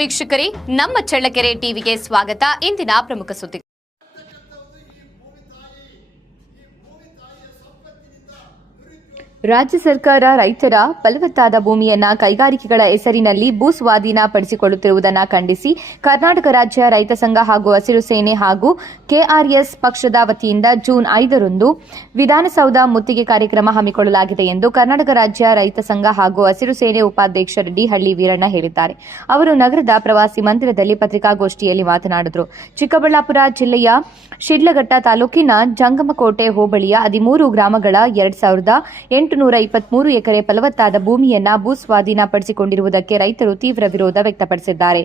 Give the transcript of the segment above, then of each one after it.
ವೀಕ್ಷಕರೇ, ನಮ್ಮ ಚಳ್ಳಕೆರೆ ಟಿವಿಗೆ ಸ್ವಾಗತ. ಇಂದಿನ ಪ್ರಮುಖ ಸುದ್ದಿ. ರಾಜ್ಯ ಸರ್ಕಾರ ರೈತರ ಫಲವತ್ತಾದ ಭೂಮಿಯನ್ನ ಕೈಗಾರಿಕೆಗಳ ಹೆಸರಿನಲ್ಲಿ ಭೂಸ್ವಾಧೀನ ಪಡಿಸಿಕೊಳ್ಳುತ್ತಿರುವುದನ್ನು ಖಂಡಿಸಿ ಕರ್ನಾಟಕ ರಾಜ್ಯ ರೈತ ಸಂಘ ಹಾಗೂ ಹಸಿರು ಸೇನೆ ಹಾಗೂ ಕೆಆರ್ಎಸ್ ಪಕ್ಷದ ವತಿಯಿಂದ ಜೂನ್ 5ರಂದು ವಿಧಾನಸೌಧ ಮುತ್ತಿಗೆ ಕಾರ್ಯಕ್ರಮ ಹಮ್ಮಿಕೊಳ್ಳಲಾಗಿದೆ ಎಂದು ಕರ್ನಾಟಕ ರಾಜ್ಯ ರೈತ ಸಂಘ ಹಾಗೂ ಹಸಿರು ಸೇನೆ ಉಪಾಧ್ಯಕ್ಷ ರೆಡ್ಡಿ ಹಳ್ಳಿ ವೀರಣ್ಣ ಹೇಳಿದ್ದಾರೆ. ಅವರು ನಗರದ ಪ್ರವಾಸಿ ಮಂದಿರದಲ್ಲಿ ಪತ್ರಿಕಾಗೋಷ್ಠಿಯಲ್ಲಿ ಮಾತನಾಡಿದರು. ಚಿಕ್ಕಬಳ್ಳಾಪುರ ಜಿಲ್ಲೆಯ ಶಿಡ್ಲಘಟ್ಟ ತಾಲೂಕಿನ ಜಂಗಮಕೋಟೆ ಹೋಬಳಿಯ 13 ಗ್ರಾಮಗಳ 2823 ಎಕರೆ ಫಲವತ್ತಾದ ಭೂಮಿಯನ್ನ ಭೂಸ್ವಾಧೀನ ಪಡಿಸಿಕೊಂಡಿರುವುದಕ್ಕೆ ರೈತರು ತೀವ್ರ ವಿರೋಧ ವ್ಯಕ್ತಪಡಿಸಿದ್ದಾರೆ.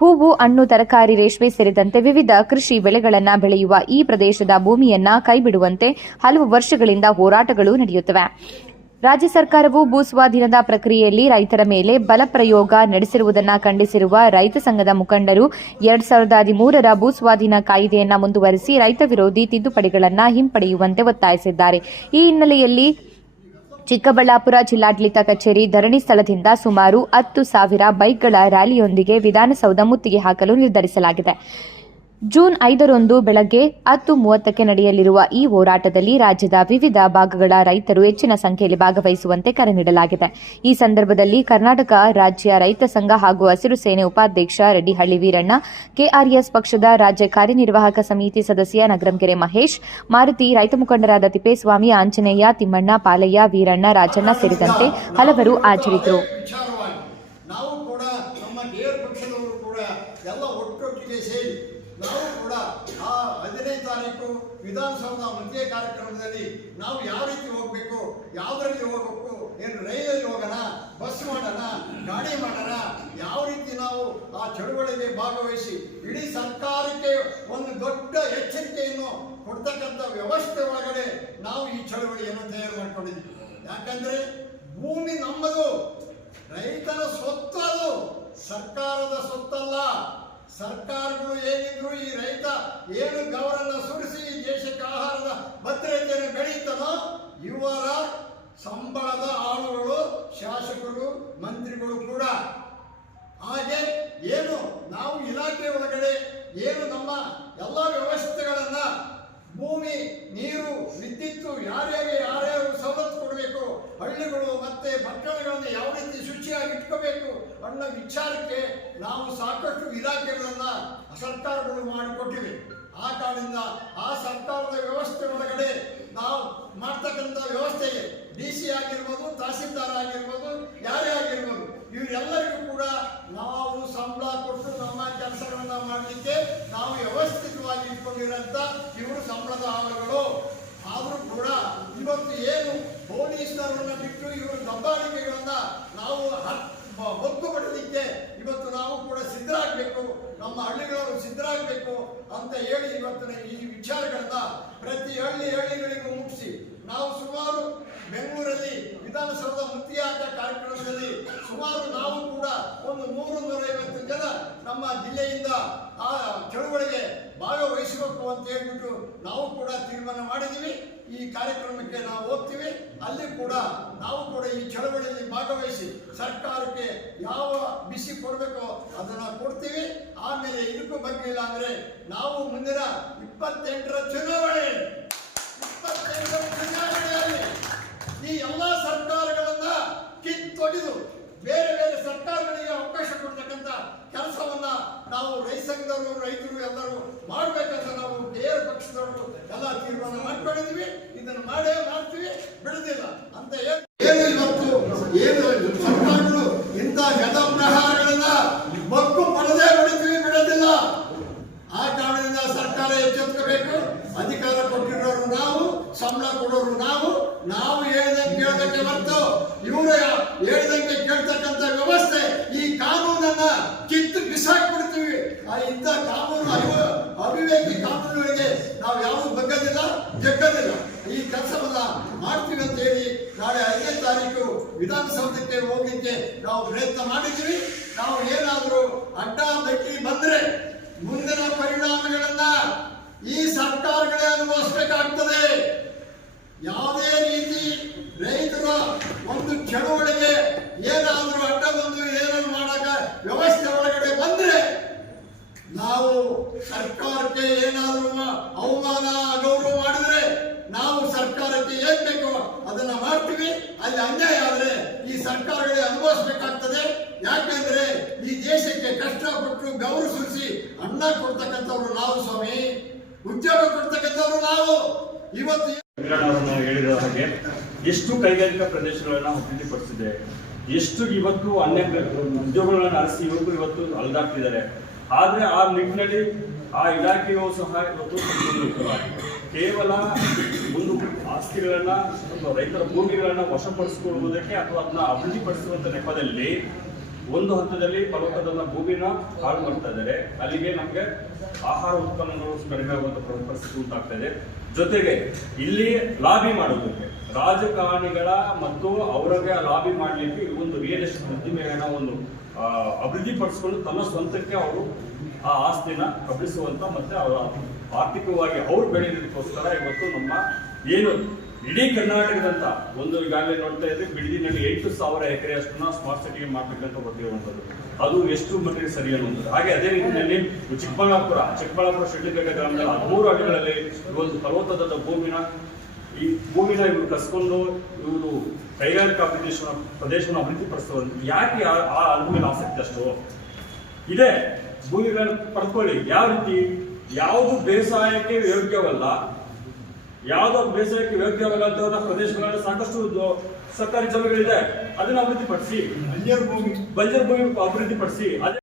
ಹೂವು, ಹಣ್ಣು, ತರಕಾರಿ, ರೇಷ್ಮೆ ಸೇರಿದಂತೆ ವಿವಿಧ ಕೃಷಿ ಬೆಳೆಗಳನ್ನು ಬೆಳೆಯುವ ಈ ಪ್ರದೇಶದ ಭೂಮಿಯನ್ನ ಕೈಬಿಡುವಂತೆ ಹಲವು ವರ್ಷಗಳಿಂದ ಹೋರಾಟಗಳು ನಡೆಯುತ್ತಿವೆ. ರಾಜ್ಯ ಸರ್ಕಾರವು ಭೂಸ್ವಾಧೀನದ ಪ್ರಕ್ರಿಯೆಯಲ್ಲಿ ರೈತರ ಮೇಲೆ ಬಲಪ್ರಯೋಗ ನಡೆಸಿರುವುದನ್ನು ಖಂಡಿಸಿರುವ ರೈತ ಸಂಘದ ಮುಖಂಡರು 2013ರ ಭೂಸ್ವಾಧೀನ ಕಾಯ್ದೆಯನ್ನು ಮುಂದುವರೆಸಿ ರೈತ ವಿರೋಧಿ ತಿದ್ದುಪಡಿಗಳನ್ನು ಹಿಂಪಡೆಯುವಂತೆ ಒತ್ತಾಯಿಸಿದ್ದಾರೆ. ಈ ಹಿನ್ನೆಲೆಯಲ್ಲಿ ಚಿಕ್ಕಬಳ್ಳಾಪುರ ಜಿಲ್ಲಾಡಳಿತ ಕಚೇರಿ ಧರಣಿ ಸ್ಥಳದಿಂದ ಸುಮಾರು 10,000 ಬೈಕ್ಗಳ ರ್ಯಾಲಿಯೊಂದಿಗೆ ವಿಧಾನಸೌಧ ಮುತ್ತಿಗೆ ಹಾಕಲು ನಿರ್ಧರಿಸಲಾಗಿದೆ. ಜೂನ್ 5ರಂದು ಬೆಳಗ್ಗೆ 10:30ಕ್ಕೆ ನಡೆಯಲಿರುವ ಈ ಹೋರಾಟದಲ್ಲಿ ರಾಜ್ಯದ ವಿವಿಧ ಭಾಗಗಳ ರೈತರು ಹೆಚ್ಚಿನ ಸಂಖ್ಯೆಯಲ್ಲಿ ಭಾಗವಹಿಸುವಂತೆ ಕರೆ ನೀಡಲಾಗಿದೆ. ಈ ಸಂದರ್ಭದಲ್ಲಿ ಕರ್ನಾಟಕ ರಾಜ್ಯ ರೈತ ಸಂಘ ಹಾಗೂ ಹಸಿರು ಸೇನೆ ಉಪಾಧ್ಯಕ್ಷ ರೆಡ್ಡಿ ಹಳ್ಳಿ ವೀರಣ್ಣ, ಕೆಆರ್ಎಸ್ ಪಕ್ಷದ ರಾಜ್ಯ ಕಾರ್ಯನಿರ್ವಾಹಕ ಸಮಿತಿ ಸದಸ್ಯ ನಗರಂಕೆರೆ ಮಹೇಶ್, ಮಾರುತಿ, ರೈತ ಮುಖಂಡರಾದ ತಿಪ್ಪೇಸ್ವಾಮಿ, ಆಂಜನೇಯ, ತಿಮ್ಮಣ್ಣ, ಪಾಲಯ್ಯ, ವೀರಣ್ಣ, ರಾಜಣ್ಣ ಸೇರಿದಂತೆ ಹಲವರು ಹಾಜರಿದ್ದರು. ನಾವು ಕೂಡ ಆ 15ನೇ ತಾರೀಕು ವಿಧಾನಸೌಧ ಮುತ್ತಿಗೆ ಕಾರ್ಯಕ್ರಮದಲ್ಲಿ ನಾವು ಯಾವ ರೀತಿ ಹೋಗ್ಬೇಕು, ಯಾವುದರಲ್ಲಿ ಹೋಗಬೇಕು, ಏನು ರೈಲಲ್ಲಿ ಹೋಗೋಣ, ಬಸ್ ಮಾಡೋಣ, ಗಾಡಿ ಮಾಡೋಣ, ಯಾವ ರೀತಿ ನಾವು ಆ ಚಳುವಳಿಗೆ ಭಾಗವಹಿಸಿ ಇಡೀ ಸರ್ಕಾರಕ್ಕೆ ಒಂದು ದೊಡ್ಡ ಎಚ್ಚರಿಕೆಯನ್ನು ಕೊಡ್ತಕ್ಕಂಥ ವ್ಯವಸ್ಥೆ ಒಳಗಡೆ ನಾವು ಈ ಚಳುವಳಿಯನ್ನು ತಯಾರು ಮಾಡ್ಕೊಂಡಿದ್ವಿ. ಯಾಕಂದ್ರೆ ಭೂಮಿ ನಮ್ಮದು, ರೈತರ ಸ್ವತ್ತು, ಅದು ಸರ್ಕಾರದ ಸ್ವತ್ತಲ್ಲ. ಸರ್ಕಾರಗಳು ಏನಿದ್ರು ಈ ರೈತ ಏನು ಗೌರನ್ನ ಸುರಿಸಿ ಈ ದೇಶಕ್ಕೆ ಆಹಾರದ ಭದ್ರತೆಯನ್ನು ಬೆಳೆಯುತ್ತದೋ ಇವರ ಸಂಬಳದ ಆಳುಗಳು, ಶಾಸಕರು, ಮಂತ್ರಿಗಳು ಕೂಡ. ಹಾಗೆ ಏನು ನಾವು ಇಲಾಖೆ ಒಳಗಡೆ ಏನು ನಮ್ಮ ಎಲ್ಲ ವ್ಯವಸ್ಥೆಗಳನ್ನ ಭೂಮಿ, ನೀರು, ವಿದ್ಯುತ್ತು ಯಾರ್ಯಾರು ಸವಲತ್ತು ಕೊಡಬೇಕು, ಹಳ್ಳಿಗಳು ಮತ್ತೆ ಪಟ್ಟಣಗಳನ್ನು ಯಾವ ರೀತಿ ಶುಚಿಯಾಗಿ ಇಟ್ಕೋಬೇಕು ಅನ್ನೋ ವಿಚಾರಕ್ಕೆ ನಾವು ಸಾಕಷ್ಟು ಇಲಾಖೆಗಳನ್ನ ಸರ್ಕಾರಗಳು ಮಾಡಿಕೊಟ್ಟಿವೆ. ಆ ಕಾರಣದಿಂದ ಆ ಸರ್ಕಾರದ ವ್ಯವಸ್ಥೆ ಒಳಗಡೆ ನಾವು ಮಾಡ್ತಕ್ಕಂಥ ವ್ಯವಸ್ಥೆಗೆ DC ಆಗಿರ್ಬೋದು, ತಹಸೀಲ್ದಾರ್ ಆಗಿರ್ಬೋದು, ಯಾರೇ ಆಗಿರ್ಬೋದು, ಇವರೆಲ್ಲರಿಗೂ ಕೂಡ ನಾವು ಸಂಬಳ ಕೊಟ್ಟು ನಮ್ಮ ಕೆಲಸಗಳನ್ನ ಮಾಡಲಿಕ್ಕೆ ನಾವು ವ್ಯವಸ್ಥಿತವಾಗಿ ಇಟ್ಕೊಂಡಿರೋಂಥ ಇವರು ಸಂಬಳದ ಆಳುಗಳು. ಆದರೂ ಕೂಡ ಇವತ್ತು ಏನು ಪೊಲೀಸ್ನವರನ್ನ ಬಿಟ್ಟು ಇವರು ದಬ್ಬಾಳಿಕೆಗಳನ್ನ ನಾವು ಒತ್ತು ಪಡಲಿಕ್ಕೆ ಇವತ್ತು ನಾವು ಕೂಡ ಸಿದ್ಧರಾಗಬೇಕು, ನಮ್ಮ ಹಳ್ಳಿಗಳವರು ಸಿದ್ಧರಾಗಬೇಕು ಅಂತ ಹೇಳಿ ಇವತ್ತಿನ ಈ ವಿಚಾರಗಳನ್ನ ಪ್ರತಿ ಹಳ್ಳಿಗಳಿಗೂ ಮುಗಿಸಿ ನಾವು ಸುಮಾರು ಬೆಂಗಳೂರಲ್ಲಿ ವಿಧಾನಸೌಧ ಮುತ್ತಿಗೆ ಹಾಕ ಕಾರ್ಯಕ್ರಮದಲ್ಲಿ ಸುಮಾರು ನಾವು ಕೂಡ ಒಂದು 150 ಜನ ನಮ್ಮ ಜಿಲ್ಲೆಯಿಂದ ಆ ಚಳುವಳಿಗೆ ಭಾಗವಹಿಸಬೇಕು ಅಂತ ಹೇಳ್ಬಿಟ್ಟು ನಾವು ಕೂಡ ತೀರ್ಮಾನ ಮಾಡಿದ್ದೀವಿ. ಈ ಕಾರ್ಯಕ್ರಮಕ್ಕೆ ನಾವು ಹೋಗ್ತೀವಿ, ಅಲ್ಲಿ ಕೂಡ ನಾವು ಕೂಡ ಈ ಚಳವಳಿಯಲ್ಲಿ ಭಾಗವಹಿಸಿ ಸರ್ಕಾರಕ್ಕೆ ಯಾವ ಬಿಸಿ ಕೊಡಬೇಕೋ ಅದನ್ನ ಕೊಡ್ತೀವಿ. ಆಮೇಲೆ ಇದಕ್ಕೂ ಬಗ್ಗೆ ಇಲ್ಲ ಅಂದ್ರೆ ನಾವು ಮುಂದಿನ 28ರ ಚುನಾವಣೆಯಲ್ಲಿ ಈ ಎಲ್ಲ ಸರ್ಕಾರಗಳನ್ನ ಕಿತ್ತೊಡೆದು ಬೇರೆ ಬೇರೆ ಸರ್ಕಾರಗಳಿಗೆ ಅವಕಾಶ ಕೊಡ್ತಕ್ಕಂಥ ಕೆಲಸವನ್ನ ನಾವು ರೈತ ಸಂಘದವರು, ರೈತರು ಎಲ್ಲರೂ ಮಾಡ್ಬೇಕಂತ ನಾವು ಬೇರೆ ಪಕ್ಷದವರು ಎಲ್ಲ ತೀರ್ಮಾನ ಮಾಡ್ಕೊಂಡಿದ್ವಿ. ಇದನ್ನು ಮಾಡ್ತೀವಿ, ಬಿಡುದಿಲ್ಲ ಅಂತ ಏನು ಸರ್ಕಾರಗಳು ಇಂಥ ಗದ ಪ್ರಹಾರಗಳನ್ನ ಬಗ್ಗು ಪಡೆದೇ ಬಿಡೋದಿಲ್ಲ. ಆ ಕಾರಣದಿಂದ ಸರ್ಕಾರ ಎಚ್ಚೆತ್ತಬೇಕು. ಅಧಿಕಾರ ಕೊಟ್ಟಿರೋರು ನಾವು, ಸಂಬಳ ಕೊಡೋರು ನಾವು ಹೇಳಿದಂಗೆ ಕೇಳೋದಕ್ಕೆ ಮತ್ತು ಇವರು ಹೇಳಿದಂಗೆ ಕೇಳ್ತಕ್ಕಂಥ ವ್ಯವಸ್ಥೆ, ಈ ಕಾನೂನನ್ನ ಕಿತ್ತು ಬಿಸಾಕ್ಬಿಡ್ತೀವಿ. ಇಂಥ ಕಾನೂನು ಅವಿವೇಕಿ ಕಾನೂನುಗಳಿಗೆ ನಾವು ಯಾವುದು ಬಗ್ಗದಿಲ್ಲ, ಜಗ್ಗದಿಲ್ಲ. ಈ ಕೆಲಸವನ್ನ ಮಾಡ್ತೀವಿ ಅಂತ ಹೇಳಿ ನಾಳೆ 5ನೇ ತಾರೀಕು ವಿಧಾನಸೌಧಕ್ಕೆ ಹೋಗ್ಲಿಕ್ಕೆ ನಾವು ಪ್ರಯತ್ನ ಮಾಡಿದ್ವಿ. ನಾವು ಏನಾದರೂ ಅಡ್ಡ ಮೆಟ್ಟಿ ಬಂದ್ರೆ ಮುಂದಿನ ಪರಿಣಾಮಗಳನ್ನ ಈ ಸರ್ಕಾರಗಳೇ ಅನುಭವಿಸಬೇಕಾಗ್ತದೆ. ಯಾವುದೇ ರೀತಿ ರೈತರ ಒಂದು ಚಳುವಳಿಗೆ ಏನಾದರೂ ಅಡ್ಡ ಬಂದು ಏನಾದ್ರು ಮಾಡಕ ವ್ಯವಸ್ಥೆ ಒಳಗಡೆ ಬಂದು ನಾವು ಸರ್ಕಾರಕ್ಕೆ ಏನಾದರೂ ಅವಮಾನ ಅಗೌರವ ಮಾಡಿದ್ರೆ ನಾವು ಸರ್ಕಾರಕ್ಕೆ ಏನ್ ಬೇಕು ಅದನ್ನ ಮಾಡ್ತೀವಿ. ಅಲ್ಲಿ ಅನ್ಯಾಯ ಆದ್ರೆ ಈ ಸರ್ಕಾರಗಳೇ ಅನುಭವಿಸಬೇಕಾಗ್ತದೆ. ಯಾಕಂದ್ರೆ ಈ ದೇಶಕ್ಕೆ ಕಷ್ಟಪಟ್ಟು ಬೆವರು ಸುರಿಸಿ ಅನ್ನ ಕೊಡ್ತಕ್ಕಂಥವ್ರು ನಾವು ಸ್ವಾಮಿ, ಉದ್ಯೋಗ ಕೊಡ್ತಕ್ಕಂಥವ್ರು ನಾವು. ಇವತ್ತು ಹೇಳಿದ ಹಾಗೆ ಎಷ್ಟು ಕೈಗಾರಿಕಾ ಪ್ರದೇಶಗಳನ್ನ ಅಭಿವೃದ್ಧಿಪಡಿಸಿದೆ, ಎಷ್ಟು ಇವತ್ತು ಅನ್ಯ ಉದ್ಯೋಗಗಳನ್ನು ಅರಸಿ ಯುವಕರು ಇವತ್ತು ಅಲ್ದಾಡ್ತಿದ್ದಾರೆ. ಆದ್ರೆ ಆ ನಿಟ್ಟಿನಲ್ಲಿ ಆ ಇಲಾಖೆಯೂ ಸಹ ಇವತ್ತು ಕೇವಲ ಒಂದು ಆಸ್ತಿಗಳನ್ನ, ರೈತರ ಭೂಮಿಗಳನ್ನ ವಶಪಡಿಸಿಕೊಳ್ಳುವುದಕ್ಕೆ ಅಥವಾ ಅದನ್ನ ಅಭಿವೃದ್ಧಿಪಡಿಸುವಂತ ನೆಪದಲ್ಲಿ ಒಂದು ಹಂತದಲ್ಲಿ ಫಲವತ್ತಾದ ಭೂಮಿನ ಹಾಳು ಮಾಡ್ತಾ ಇದ್ದಾರೆ. ಅಲ್ಲಿಗೆ ನಮಗೆ ಆಹಾರ ಉತ್ಪನ್ನಗಳು ಕಡಿಮೆ ಆಗುವಂತ ಪರಿಸ್ಥಿತಿ ಉಂಟಾಗ್ತಾ ಇದೆ. ಜೊತೆಗೆ ಇಲ್ಲಿ ಲಾಬಿ ಮಾಡೋದಕ್ಕೆ ರಾಜಕಾರಣಿಗಳ ಮತ್ತು ಅವರಿಗೆ ಲಾಬಿ ಮಾಡಲಿಕ್ಕೆ ಒಂದು ರಿಯಲ್ ಎಸ್ಟೇಟ್ ಉದ್ದಿಮೆಗಳನ್ನ ಒಂದು ಅಭಿವೃದ್ಧಿಪಡಿಸಿಕೊಂಡು ತನ್ನ ಸ್ವಂತಕ್ಕೆ ಅವರು ಆ ಆಸ್ತಿನ ಕಬಳಿಸುವಂತ ಮತ್ತೆ ಅವರ ಆರ್ಥಿಕವಾಗಿ ಅವ್ರು ಬೆಳೆಯೋದಕ್ಕೋಸ್ಕರ ಇವತ್ತು ನಮ್ಮ ಏನು ಇಡೀ ಕರ್ನಾಟಕದಂತ ಒಂದು ಈಗಾಗಲೇ ನೋಡ್ತಾ ಇದ್ರೆ ಬಿಡದಿನಲ್ಲಿ 8,000 ಎಕರೆ ಅಷ್ಟನ್ನ ಸ್ಮಾರ್ಟ್ ಸಿಟಿಗೆ ಮಾಡ್ಬೇಕಂತ ಗೊತ್ತಿರುವಂಥದ್ದು. ಅದು ಎಷ್ಟು ಮಟ್ಟಿಗೆ ಸರಿ ಅನ್ನುವಂಥದ್ದು. ಹಾಗೆ ಅದೇ ರೀತಿಯಲ್ಲಿ ಚಿಕ್ಕಬಳ್ಳಾಪುರ ಶಿಡ್ಲಘಟ್ಟ ಗ್ರಾಮದ 13 ಹಳ್ಳಿಗಳಲ್ಲಿ ಒಂದು ಫಲವತ್ತಾದ ಭೂಮಿನ ಇವರು ಕಸ್ಕೊಂಡು ಇವರು ಕೈಗಾರಿಕಾ ಪ್ರದೇಶವನ್ನು ಅಭಿವೃದ್ಧಿಪಡಿಸುವಂತ ಯಾಕೆ ಆ ಅದ್ರ ಮೇಲೆ ಆಸಕ್ತಿ ಅಷ್ಟು ಇದೆ? ಭೂಮಿಗಳನ್ನು ಪಡ್ಕೊಳ್ಳಿ. ಯಾವ ರೀತಿ ಯಾವುದು ಬೇಸಾಯಕ್ಕೆ ಯೋಗ್ಯವಲ್ಲ, ಯಾವುದೋ ಬೇಸಾಯಕ್ಕೆ ಯೋಗ್ಯವಲ್ಲ ಅಂತ ಪ್ರದೇಶಗಳಲ್ಲಿ ಸಾಕಷ್ಟು ಸರ್ಕಾರಿ ಜಮೀನುಗಳಿದೆ, ಅದನ್ನ ಅಭಿವೃದ್ಧಿಪಡಿಸಿ, ಬಂಜರು ಭೂಮಿ ಅಭಿವೃದ್ಧಿಪಡಿಸಿ.